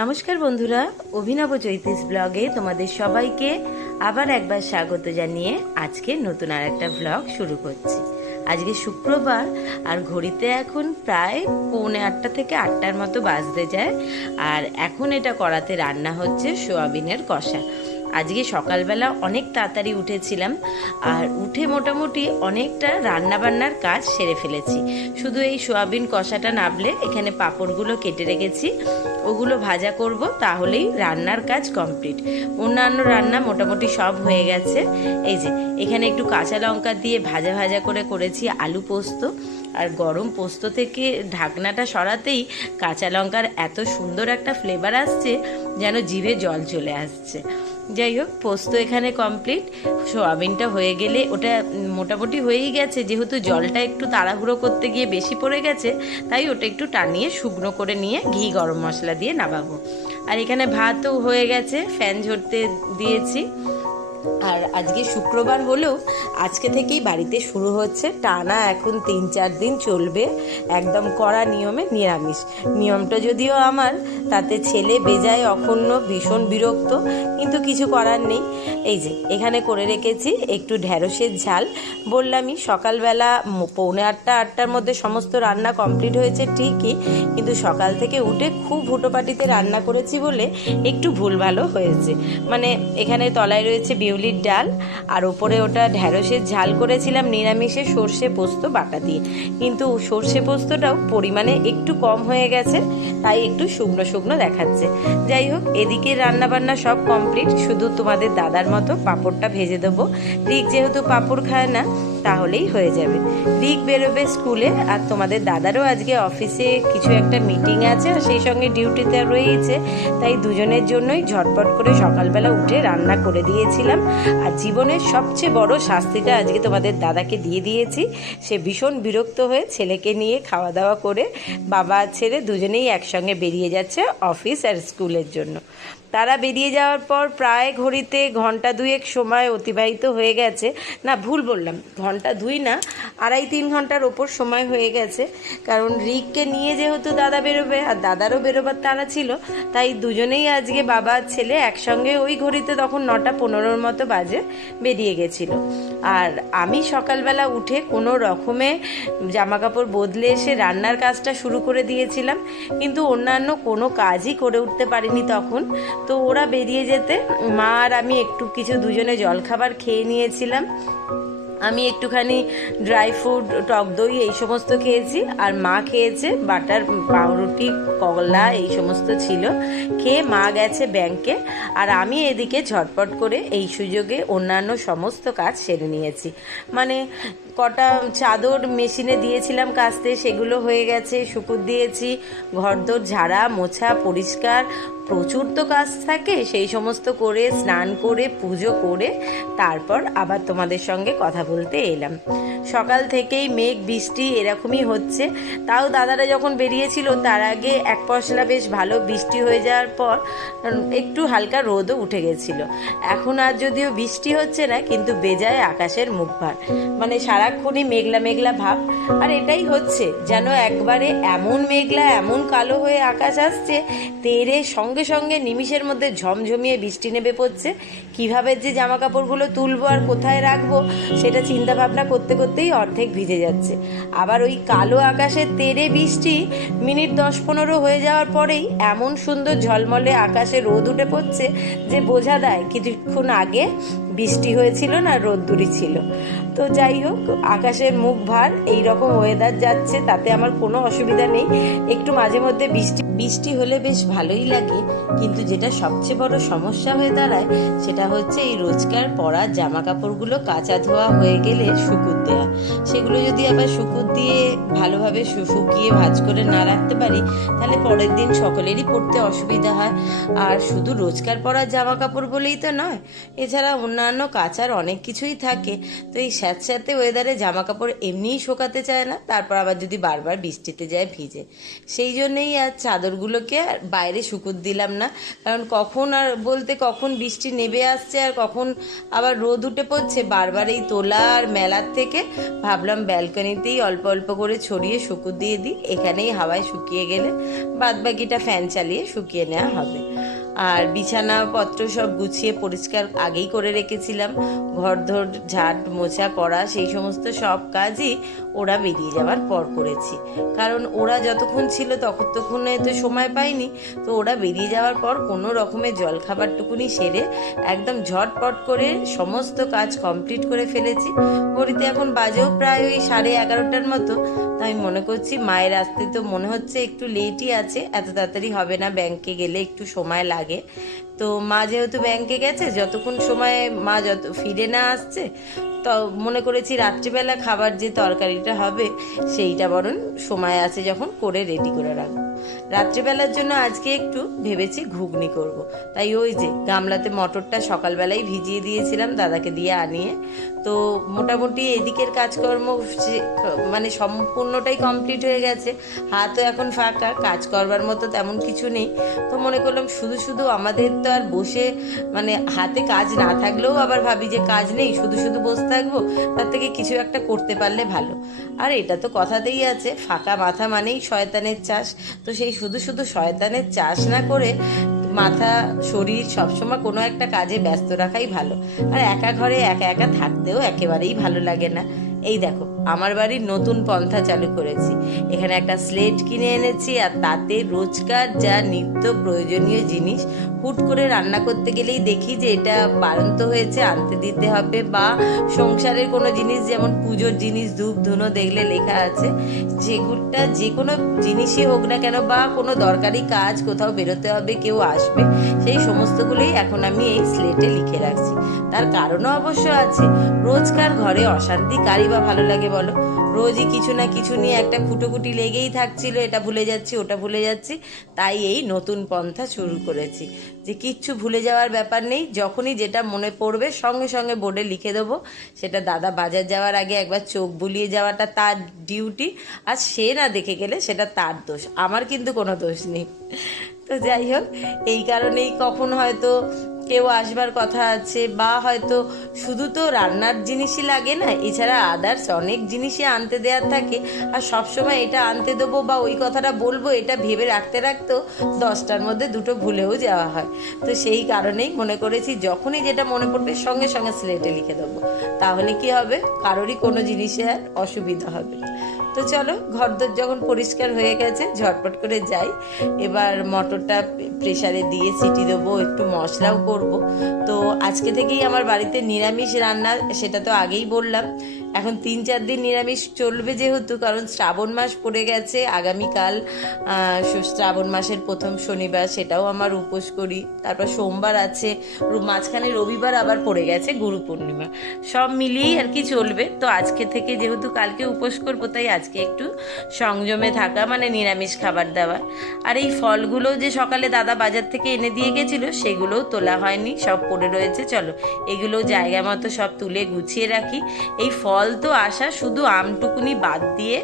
নমস্কার বন্ধুরা, অভিনব চৈতিস ব্লগে তোমাদের সবাইকে আবার একবার স্বাগত জানিয়ে আজকে নতুন আর একটা ব্লগ শুরু করছি। আজকে শুক্রবার আর ঘড়িতে এখন প্রায় 7:45 থেকে 8টার মতো বাজতে যায়। আর এখন এটা করাতে রান্না হচ্ছে সোয়াবিনের কষা। আজকে সকালবেলা অনেক তাড়াতাড়ি উঠেছিলাম আর উঠে মোটামুটি অনেকটা রান্নাবান্নার কাজ সেরে ফেলেছি। শুধু এই সোয়াবিন কষাটা নাবলে এখানে পাঁপড়গুলো কেটে রেখেছি, ওগুলো ভাজা করব, তাহলেই রান্নার কাজ কমপ্লিট। অন্যান্য রান্না মোটামুটি সব হয়ে গেছে। এই যে এখানে একটু কাঁচা লঙ্কা দিয়ে ভাজা ভাজা করে করেছি আলু পোস্ত। আর গরম পোস্ত থেকে ঢাকনাটা সরাতেই কাঁচা লঙ্কার এত সুন্দর একটা ফ্লেভার আসছে, যেন জিভে জল চলে আসছে। যাই হোক, পোস্ত এখানে কমপ্লিট। সোয়াবিনটা হয়ে গেলে ওটা মোটামুটি হয়েই গেছে, যেহেতু জলটা একটু তাড়াহুড়ো করতে গিয়ে বেশি পড়ে গেছে, তাই ওটা একটু টানিয়ে শুকনো করে নিয়ে ঘি গরম মশলা দিয়ে নামাবো। আর এখানে ভাতও হয়ে গেছে, ফ্যান ঝরতে দিয়েছি। আর আজকে শুক্রবার হলেও আজকে থেকেই বাড়িতে শুরু হচ্ছে টানা এখন 3-4 দিন চলবে একদম কড়া নিয়মে নিরামিষ। নিয়মটা যদিও আমার, তাতে ছেলে বেজায় অক্ষুণ্ণ, ভীষণ বিরক্ত, কিন্তু কিছু করার নেই। এই যে এখানে করে রেখেছি একটু ঢ্যাঁড়সের ঝাল। বললামই সকালবেলা 7:45-8টার মধ্যে সমস্ত রান্না কমপ্লিট হয়েছে ঠিকই, কিন্তু সকাল থেকে উঠে খুব হুটোপাটিতে রান্না করেছি বলে একটু ভুলভালও হয়েছে। মানে এখানে তলায় রয়েছে বিউলির ডাল, আর ওপরে ওটা ঢ্যাঁড়সের ঝাল করেছিলাম নিরামিষে সর্ষে পোস্ত বাটা দিয়ে, কিন্তু সর্ষে পোস্তটাও পরিমাণে একটু কম হয়ে গেছে, তাই একটু শুকনো শুকনো দেখাচ্ছে। যাই হোক, এদিকে রান্নাবান্না সব কমপ্লিট, শুধু তোমাদের দাদার মতো পাঁপড়টা ভেজে দেবো। রিক যেহেতু পাঁপড় খায় না, তাহলেই হয়ে যাবে। রিক বেরোবে স্কুলে, আর তোমাদের দাদারও আজকে অফিসে কিছু একটা মিটিং আছে, আর সেই সঙ্গে ডিউটিতে রয়েছে, তাই দুজনের জন্যই ঝটপট করে সকালবেলা উঠে রান্না করে দিয়েছিলাম। আর জীবনের সবচেয়ে বড় শাস্তিটা আজকে তোমাদের দাদাকে দিয়ে দিয়েছি। সে ভীষণ বিরক্ত হয়ে ছেলেকে নিয়ে খাওয়া দাওয়া করে বাবা ছেলে দুজনেই একসঙ্গে বেরিয়ে যাচ্ছে অফিস আর স্কুলের জন্য। তারা বেরিয়ে যাওয়ার পর প্রায় ঘড়িতে 2-2.5 সময় অতিবাহিত হয়ে গেছে। না, ভুল বললাম, 2 না, 2.5-3 ঘন্টার ওপর সময় হয়ে গেছে। কারণ রিককে নিয়ে যেহেতু দাদা বেরোবে আর দাদারও বেরোবার তাড়া ছিল, তাই দুজনেই আজকে বাবা ছেলে একসঙ্গে ওই ঘড়িতে তখন 9:15 মতো বাজে বেরিয়ে গেছিল। আর আমি সকালবেলা উঠে কোনো রকমে জামা কাপড় বদলে এসে রান্নার কাজটা শুরু করে দিয়েছিলাম, কিন্তু অন্যান্য কোনো কাজই করে উঠতে পারিনি তখন। তো ওরা বেরিয়ে যেতে মা আর আমি একটু কিছু দুজনে জলখাবার খেয়ে নিয়েছিলাম। আমি একটুখানি ড্রাই ফ্রুট, টক দই এই সমস্ত খেয়েছি, আর মা খেয়েছে বাটার পাউরুটি, কলা এই সমস্ত ছিল। খেয়ে মা গেছে ব্যাংকে, আর আমি এদিকে ঝটপট করে এই সুযোগে অন্যান্য সমস্ত কাজ সেরে নিয়েছি। মানে কটা চাদর মেশিনে দিয়েছিলাম কাচতে, সেগুলো হয়ে গেছে, শুকুর দিয়েছি। ঘরদোর ঝাড়া মোছা পরিষ্কার, প্রচুর তো কাজ থাকে, সেই সমস্ত করে স্নান করে পুজো করে তারপর আবার তোমাদের সঙ্গে কথা বলতে এলাম। সকাল থেকেই মেঘ বৃষ্টি এরকমই হচ্ছে। তাও দাদারা যখন বেরিয়েছিল তার আগে এক পশলা বেশ ভালো বৃষ্টি হয়ে যাওয়ার পর একটু হালকা রোদও উঠে গেছিল। এখন আর যদিও বৃষ্টি হচ্ছে না, কিন্তু বেজায় আকাশের মুখ ভার, মানে সারাক্ষণই মেঘলা মেঘলা ভাব। আর এটাই হচ্ছে, যেন একবারে এমন মেঘলা এমন কালো হয়ে আকাশ আসছে, তেরে সঙ্গে সঙ্গে নিমিষের মধ্যে ঝমঝমিয়ে বৃষ্টি নেমে পড়ছে। কিভাবে যে জামা কাপড়গুলো তুলবো আর কোথায় রাখবো সেটা চিন্তা ভাবনা করতে করতেই অর্ধেক ভিজে যাচ্ছে। আবার ওই কালো আকাশের তেরে বৃষ্টি মিনিট 10-15 হয়ে যাওয়ার পরেই এমন সুন্দর ঝলমলে আকাশে রোদ উঠে পড়ছে যে বোঝা দেয় কিছুক্ষণ আগে বৃষ্টি হয়েছিল না রোদ্দুরি ছিল। তো যাই হোক, আকাশের মুখ ভার, এইরকম ওয়েদার যাচ্ছে, তাতে আমার কোনো অসুবিধা নেই। একটু মাঝে মধ্যে বৃষ্টি হলে বেশ ভালোই লাগে, কিন্তু যেটা সবচেয়ে বড় সমস্যা হয়ে দাঁড়ায় সেটা হচ্ছে এই রোজকার পরা জামা কাপড়গুলো কাচা ধোয়া হয়ে গেলে শুকুর দেওয়া। সেগুলো যদি আবার শুকুর দিয়ে ভালোভাবে শুকিয়ে ভাঁজ করে না রাখতে পারি, তাহলে পরের দিন সকলেরই পরতে অসুবিধা হয়। আর শুধু রোজকার পরা জামা কাপড় বলেই তো নয়, এছাড়া অন্যান্য কাচার অনেক কিছুই থাকে। তো এই স্যাঁতস্যাঁতে ওয়েদারে জামা কাপড় এমনিই শোকাতে চায় না, তারপর আবার যদি বারবার বৃষ্টিতে যায় ভিজে। সেই জন্যেই আর চাদরগুলোকে আর বাইরে শুকুত দিলাম না, কারণ কখন আর বলতে কখন বৃষ্টি নেমে আসছে আর কখন আবার রোদ উঠে পড়ছে, বারবার এই তোলা আর মেলার থেকে ভাবলাম ব্যালকনিতেই অল্প অল্প করে ছড়িয়ে শুকুত দিয়ে দিই, এখানেই হাওয়ায় শুকিয়ে গেলে বাদবাকিটা ফ্যান চালিয়ে শুকিয়ে নেওয়া হবে। আর বিছানাপত্র সব গুছিয়ে পরিষ্কার আগেই করে রেখেছিলাম, ঘরদোর ঝাড় মোছা করা সেই সমস্ত সব কাজই ওরা বেরিয়ে যাওয়ার পর করেছি, কারণ ওরা যতক্ষণ ছিল ততক্ষণে তো সময় পাইনি। তো ওরা বেরিয়ে যাওয়ার পর কোনো রকমের জলখাবারটুকুনি সেরে একদম ঝটপট করে সমস্ত কাজ কমপ্লিট করে ফেলেছি। ঘড়িতে এখন বাজেও প্রায় ওই 11:30টার মতো। তাই মনে করছি মায়ের আসতে তো মনে হচ্ছে একটু লেটই আছে, এত তাড়াতাড়ি হবে না, ব্যাংকে গেলে একটু সময় লাগে। তো মা যেহেতু ব্যাংকে গেছে, যতক্ষণ সময় মা যত ফিরে না আসছে, তো মনে করেছি রাত্রিবেলা খাবার যে তরকারিটা হবে সেইটা বরং সময় আছে যখন করে রেডি করে রাখবো। রাত্রিবেলার জন্য আজকে একটু ভেবেছি ঘুগনি করব। তাই ওই যে গামলাতে মটরটা সকালবেলায় ভিজিয়ে দিয়েছিলাম দাদাকে দিয়ে আনিয়ে। তো মোটামুটি এদিকের কাজকর্ম মানে সম্পূর্ণটাই কমপ্লিট হয়ে গেছে, হাতও এখন ফাঁকা, কাজ করবার মতো তেমন কিছু নেই। তো মনে করলাম শুধু শুধু আমাদের তো আর বসে মানে হাতে কাজ না থাকলেও আবার ভাবি যে কাজ নেই, শুধু শুধু বসে থাকবো, তার থেকে কিছু একটা করতে পারলে ভালো। আর এটা তো কথাতেই আছে, ফাঁকা মাথা মানেই শয়তানের চাষ। তো সেই শুধু শুধু শয়তানের চাষ না করে মাথা শরীর সবসময় কোনো একটা কাজে ব্যস্ত রাখাই ভালো। আর একা ঘরে একা একা থাকতেও একেবারেই ভালো লাগে না। এই দেখো আমার বাড়ির নতুন পন্থা চালু করেছি, এখানে একটা স্লেট কিনে এনেছি, আর তাতে রোজকার যা নিত্য প্রয়োজনীয় জিনিস হুট করে রান্না করতে গেলেই দেখি যে এটা বাড়ন্ত হয়েছে আনতে দিতে হবে, বা সংসারের কোনো জিনিস যেমন পুজোর জিনিস ধূপ ধুনো দেখলে লেখা আছে, যেগুলোটা যে কোনো জিনিসই হোক না কেন, বা কোনো দরকারি কাজ কোথাও বেরোতে হবে কেউ আসবে, সেই সমস্তগুলোই এখন আমি এই স্লেটে লিখে রাখছি। তার কারণও অবশ্য আছে, রোজকার ঘরে অশান্তি কারই বা ভালো লাগে বলো? রোজই কিছু না কিছু নিয়ে একটা খুঁটোকুটি লেগেই থাকছিল, এটা ভুলে যাচ্ছি ওটা ভুলে যাচ্ছি। তাই এই নতুন পন্থা শুরু করেছি যে কিচ্ছু ভুলে যাওয়ার ব্যাপার নেই, যখনই যেটা মনে পড়বে সঙ্গে সঙ্গে বোর্ডে লিখে দেবো। সেটা দাদা বাজার যাওয়ার আগে একবার চোখ বুলিয়ে যাওয়াটা তার ডিউটি, আর সে না দেখে গেলে সেটা তার দোষ, আমার কিন্তু কোনো দোষ নেই। তো যাই হোক, এই কারণেই কখন হয়তো কেউ আসবার কথা আছে, বা হয়তো শুধু তো রান্নার জিনিসই লাগে না, এছাড়া আদার্স অনেক জিনিসই আনতে দেওয়ার থাকে, আর সবসময় এটা আনতে দেবো বা ওই কথাটা বলবো এটা ভেবে রাখতে রাখতেও 10টার মধ্যে 2টো ভুলেও যাওয়া হয়। তো সেই কারণেই মনে করেছি যখনই যেটা মনে পড়বে সঙ্গে সঙ্গে স্লেটে লিখে দেবো, তাহলে কি হবে, কারোরই কোনো জিনিসে আর অসুবিধা হবে না। তো চলো, ঘরদোর যখন পরিষ্কার হয়ে গেছে ঝটপট করে যাই, এবার মটরটা প্রেসারে দিয়ে সিটি দেবো, একটু মশলাও করব। তো আজকে থেকেই আমার বাড়িতে নিরামিষ রান্না, সেটা তো আগেই বললাম। এখন 3-4 দিন নিরামিষ চলবে যেহেতু, কারণ শ্রাবণ মাস পড়ে গেছে আগামীকাল, শ্রাবণ মাসের প্রথম শনিবার, সেটাও আমার উপোস করি। তারপর সোমবার আছে, মাঝখানে রবিবার আবার পড়ে গেছে গুরু পূর্ণিমা, সব মিলিয়েই আর কি চলবে। তো আজকে থেকে যেহেতু কালকে উপোস করবো, তাই আজকে একটু সংযমে থাকা, মানে নিরামিষ খাবার দাবার। আর এই ফলগুলো যে সকালে দাদা বাজার থেকে এনে দিয়ে গেছিলো সেগুলোও তোলা হয়নি, সব পড়ে রয়েছে। চলো এগুলো জায়গা মতো সব তুলে গুছিয়ে রাখি। এই ফল তো আসা শুধু আমটুকুনি বাদ দিয়ে,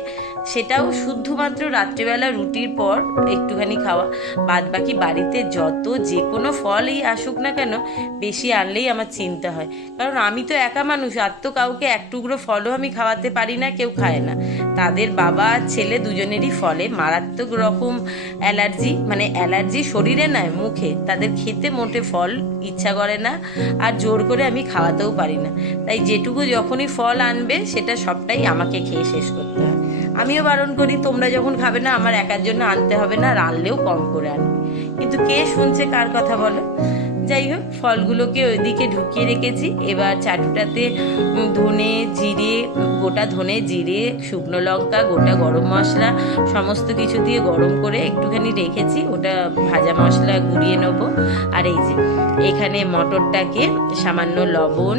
সেটাও শুধুমাত্র রাত্রিবেলা রুটির পর একটুখানি খাওয়া, বাদ বাকি বাড়িতে যত যে কোনো ফলই আসুক না কেন বেশি আনলেই আমার চিন্তা হয়, কারণ আমি তো একা মানুষ, আর তো কাউকে এক টুকরো ফলও আমি খাওয়াতে পারি না, কেউ খায় না। তাদের বাবা আর ছেলে দুজনেরই ফলে মারাত্মক রকম অ্যালার্জি, মানে অ্যালার্জি শরীরে নয় মুখে, তাদের খেতে মোটে ফল ইচ্ছা করে না, আর জোর করে আমি খাওয়াতেও পারি না। তাই যেটুকু যখনই ফল আনবে সেটা সবটাই আমাকে খেয়ে শেষ করতে হয়। আমিও বারণ করি, তোমরা যখন খাবে না আমার একার জন্য আনতে হবে না, রানলেও কম করে আনবে, কিন্তু কে শুনছে কার কথা বলো? যাই হোক, ফলগুলোকে ওইদিকে ঢুকিয়ে রেখেছি। এবার চাটুটাতে ধনে জিরে, গোটা ধনে জিরে, শুকনো লঙ্কা, গোটা গরম মশলা সমস্ত কিছু দিয়ে গরম করে একটুখানি রেখেছি, ওটা ভাজা মশলা গুঁড়িয়ে নেবো। আর এই যে এখানে মটরটাকে সামান্য লবণ,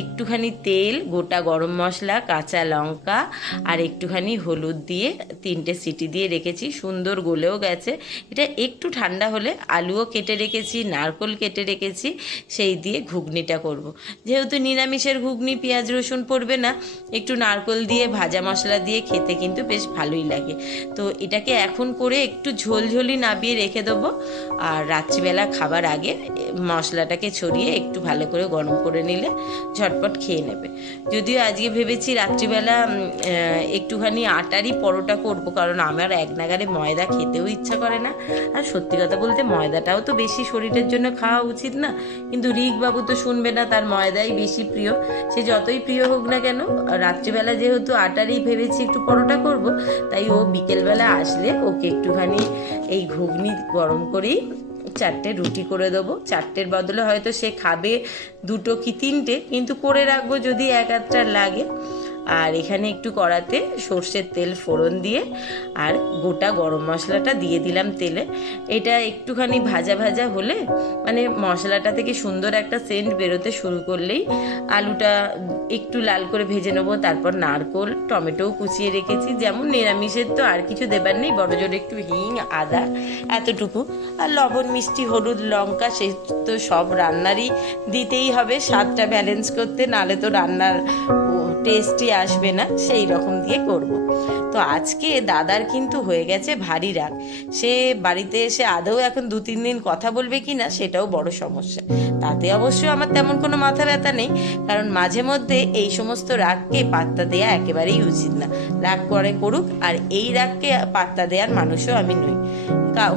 একটুখানি তেল, গোটা গরম মশলা, কাঁচা লঙ্কা আর একটুখানি হলুদ দিয়ে 3টে সিটি দিয়ে রেখেছি। সুন্দর গলেও গেছে। এটা একটু ঠান্ডা হলে আলুও কেটে রেখেছি, নারকেল কেটে রেখেছি, সেই দিয়ে ঘুগনিটা করব। যেহেতু নিরামিষের ঘুগনি, পেঁয়াজ রসুন পড়বে না, একটু নারকেল দিয়ে ভাজা মশলা দিয়ে খেতে কিন্তু বেশ ভালোই লাগে। তো এটাকে এখন করে একটু ঝোলঝোলি নাবিয়ে রেখে দেবো, আর রাত্রিবেলা খাবার আগে মশলাটাকে ছড়িয়ে একটু ভালো করে গরম করে নিলে ঝটপট খেয়ে নেবে। যদিও আজকে ভেবেছি রাত্রিবেলা একটুখানি আটারই পরোটা করব, কারণ আমার এক নাগারে ময়দা খেতেও ইচ্ছা করে না। আর সত্যি কথা বলতে ময়দাটাও তো বেশি শরীরের জন্য খাওয়া উচিত না, কিন্তু রিক বাবু তো শুনবে না, তার ময়দাই বেশি প্রিয়। সে যতই প্রিয় হোক না কেন, রাত্রিবেলা যেহেতু আটারই ভেবেছি একটু পরোটা করব, তাই ও বিকেলবেলা আসলে ওকে একটুখানি এই ঘুগনি গরম করেই 4টে রুটি করে দেবো। 4টের বদলে হয়তো সে খাবে 2টো কি 3টে, কিন্তু করে রাখবো যদি 1-8টা লাগে। আর এখানে একটু কড়াতে সর্ষের তেল ফোড়ন দিয়ে আর গোটা গরম মশলাটা দিয়ে দিলাম তেলে। এটা একটুখানি ভাজা ভাজা হলে, মানে মশলাটা থেকে সুন্দর একটা সেন্ট বেরোতে শুরু করলেই আলুটা একটু লাল করে ভেজে নেবো। তারপর নারকেল, টমেটোও কুচিয়ে রেখেছি। যেমন নিরামিষের তো আর কিছু দেবার নেই, বড় জোরে একটু হিং, আদা, এতটুকু। আর লবণ, মিষ্টি, হলুদ, লঙ্কা, সে তো সব রান্নারই দিতেই হবে স্বাদটা ব্যালেন্স করতে, নালে তো রান্নার টেস্টই আসবে না। সেই রকম দিয়ে করব। তো আজকে দাদার কিন্তু হয়ে গেছে ভারী রাগ। সে বাড়িতে এসে আদৌ এখন 2-3 দিন কথা বলবে কি না সেটাও বড় সমস্যা। তাতে অবশ্য আমার তেমন কোনো মাথা ব্যথা নেই, কারণ মাঝে মধ্যে এই সমস্ত রাগকে পাত্তা দেয়া একেবারেই উচিত না। রাগ করে করুক, আর এই রাগকে পাত্তা দেওয়ার মানুষও আমি নই।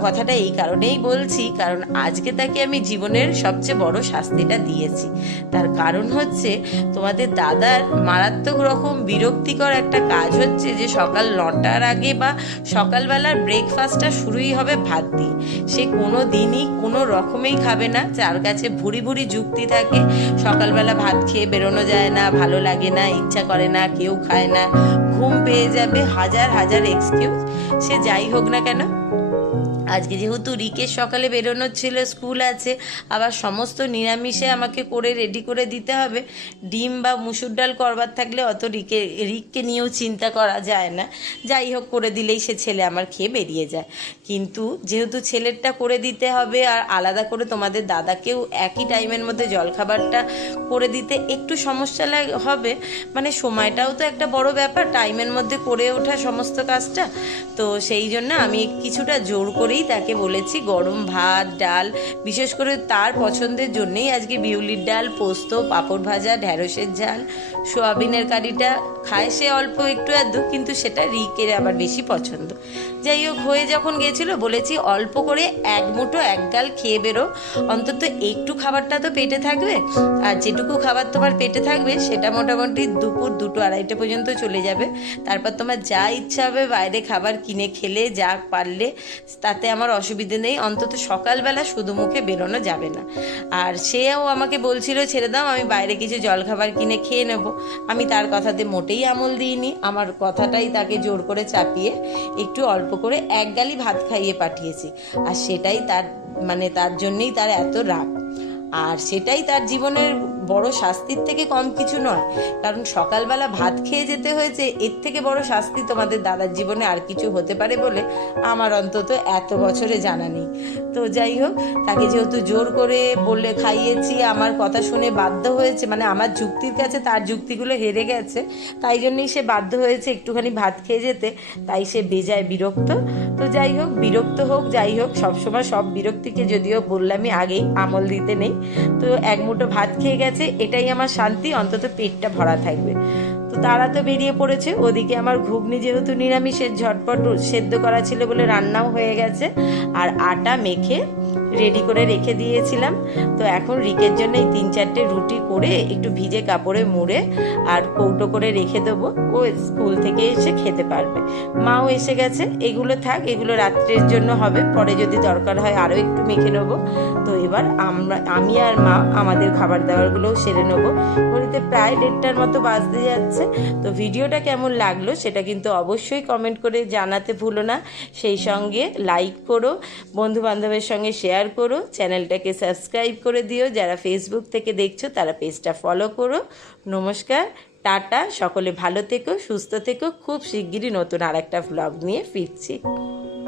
কথাটা এই কারণেই বলছি, কারণ আজকে তাকে আমি জীবনের সবচেয়ে বড় শাস্তিটা দিয়েছি। তার কারণ হচ্ছে, তোমাদের দাদার মারাত্মক রকম বিরক্তিকর একটা কাজ হচ্ছে যে সকাল 9টার আগে বা সকালবেলার ব্রেকফাস্টটা শুরুই হবে ভাত দিয়ে। সে কোনো দিনই কোনো রকমেই খাবে না। যার কাছে ভুরি ভুরি যুক্তি থাকে, সকালবেলা ভাত খেয়ে বেরোনো যায় না, ভালো লাগে না, ইচ্ছা করে না, কেউ খায় না, ঘুম পেয়ে যাবে, হাজার হাজার এক্সকিউজ। সে যাই হোক না কেন, আজকে যেহেতু রিকের সকালে বেরোনোর ছিল, স্কুল আছে, আবার সমস্ত নিরামিষে আমাকে করে রেডি করে দিতে হবে। ডিম বা মুসুর ডাল করবার থাকলে অত রিককে নিয়েও চিন্তা করা যায় না। যাই হোক, করে দিলেই সে ছেলে আমার খেয়ে বেরিয়ে যায়। কিন্তু যেহেতু ছেলেরটা করে দিতে হবে, আর আলাদা করে তোমাদের দাদাকেও একই টাইমের মধ্যে জলখাবারটা করে দিতে একটু সমস্যা হবে, মানে সময়টাও তো একটা বড় ব্যাপার, টাইমের মধ্যে করে ওঠা সমস্ত কাজটা। তো সেই জন্য আমি কিছুটা জোর করেই তাকে বলেছি গরম ভাত, ডাল, বিশেষ করে তার পছন্দের জন্যেই আজকে বিউলির ডাল, পোস্ত, পাঁপড় ভাজা, ঢ্যাঁড়সের ঝাল, সোয়াবিনের কারিটা খায় সে অল্প একটু আধটু, কিন্তু সেটা রিকের আবার বেশি পছন্দ। যাই হোক, হয়ে যখন গেছিলো বলেছি অল্প করে 1 মুঠো 1 গাল খেয়ে বেরো, অন্তত একটু খাবারটা তো পেটে থাকবে। আর যেটুকু খাবার তোমার পেটে থাকবে সেটা মোটামুটি দুপুর 2-2-2:30 পর্যন্ত চলে যাবে। তারপর তোমার যা ইচ্ছা হবে বাইরে খাবার কিনে খেলে, যা পারলে, তাতে আমার অসুবিধে নেই। অন্তত সকালবেলা শুধু মুখে বেরোনো যাবে না। আর সেও আমাকে বলছিল ছেড়ে দাও, আমি বাইরে কিছু জলখাবার কিনে খেয়ে নেব। আমি তার কথাতে মোটেই আমল দিইনি। আমার কথাটাই তাকে জোর করে চাপিয়ে একটু অল্প করে 1 গালই ভাত খাইয়ে পাঠিয়েছি। আর সেটাই তার জন্যেই তার এত রাগ। আর সেটাই তার জীবনের বড় শাস্তির থেকে কম কিছু নয়, কারণ সকালবেলা ভাত খেয়ে যেতে হয়েছে, এর থেকে বড় শাস্তি তোমাদের দাদার জীবনে আর কিছু হতে পারে বলে আমার অন্তত এত বছরে জানা নেই। তো যাই হোক, তাকে যেহেতু জোর করে বলে খাইয়েছি, আমার কথা শুনে বাধ্য হয়েছে, মানে আমার যুক্তির কাছে তার যুক্তিগুলো হেরে গেছে, তাই জন্যই সে বাধ্য হয়েছে একটুখানি ভাত খেয়ে যেতে। তাই সে বেজায় বিরক্ত। তো যাই হোক, বিরক্ত হোক, যাই হোক, সবসময় সব বিরক্তিকে যদিও বললামই আগেই আমল দিতে নেই। তো 1 মুঠো ভাত খেয়ে গেছে, এটাই আমার শান্তি, অন্তত পেটটা ভরা থাকবে। তো তারা তো বেরিয়ে পড়েছে। ওদিকে আমার ঘুগনি যেহেতু নিরামিষের, ঝটপট সেদ্ধ করা ছিল বলে রান্নাও হয়ে গেছে, আর আটা মেখে রেডি করে রেখে দিয়েছিলাম। তো এখন রিকের জন্য এই 3-4টে রুটি করে একটু ভিজে কাপড়ে মুড়ে আর কৌটো করে রেখে দেবো, ও স্কুল থেকে এসে খেতে পারবে। মাও এসে গেছে, এগুলো থাক, এগুলো রাত্রের জন্য হবে, পরে যদি দরকার হয় আরও একটু মেখে নেবো। তো এবার আমি আর মা আমাদের খাবার দাবারগুলোও সেরে নেবো। ঘড়িতে প্রায় 1:30টার মতো বাজতে যাচ্ছে। গেছে। তো ভিডিওটা কেমন লাগলো সেটা কিন্তু অবশ্যই কমেন্ট করে জানাতে ভুলো না। সেই সঙ্গে লাইক করো, বন্ধুবান্ধবের সঙ্গে শেয়ার করো, চ্যানেলটাকে সাবস্ক্রাইব করে দিও। যারা ফেসবুক থেকে দেখছো তারা পেজটা ফলো করো। নমস্কার, টাটা, সকলে ভালো থেকো, সুস্থ থেকো। খুব শিগগিরই নতুন আর একটা ভ্লগ নিয়ে ফিরছি।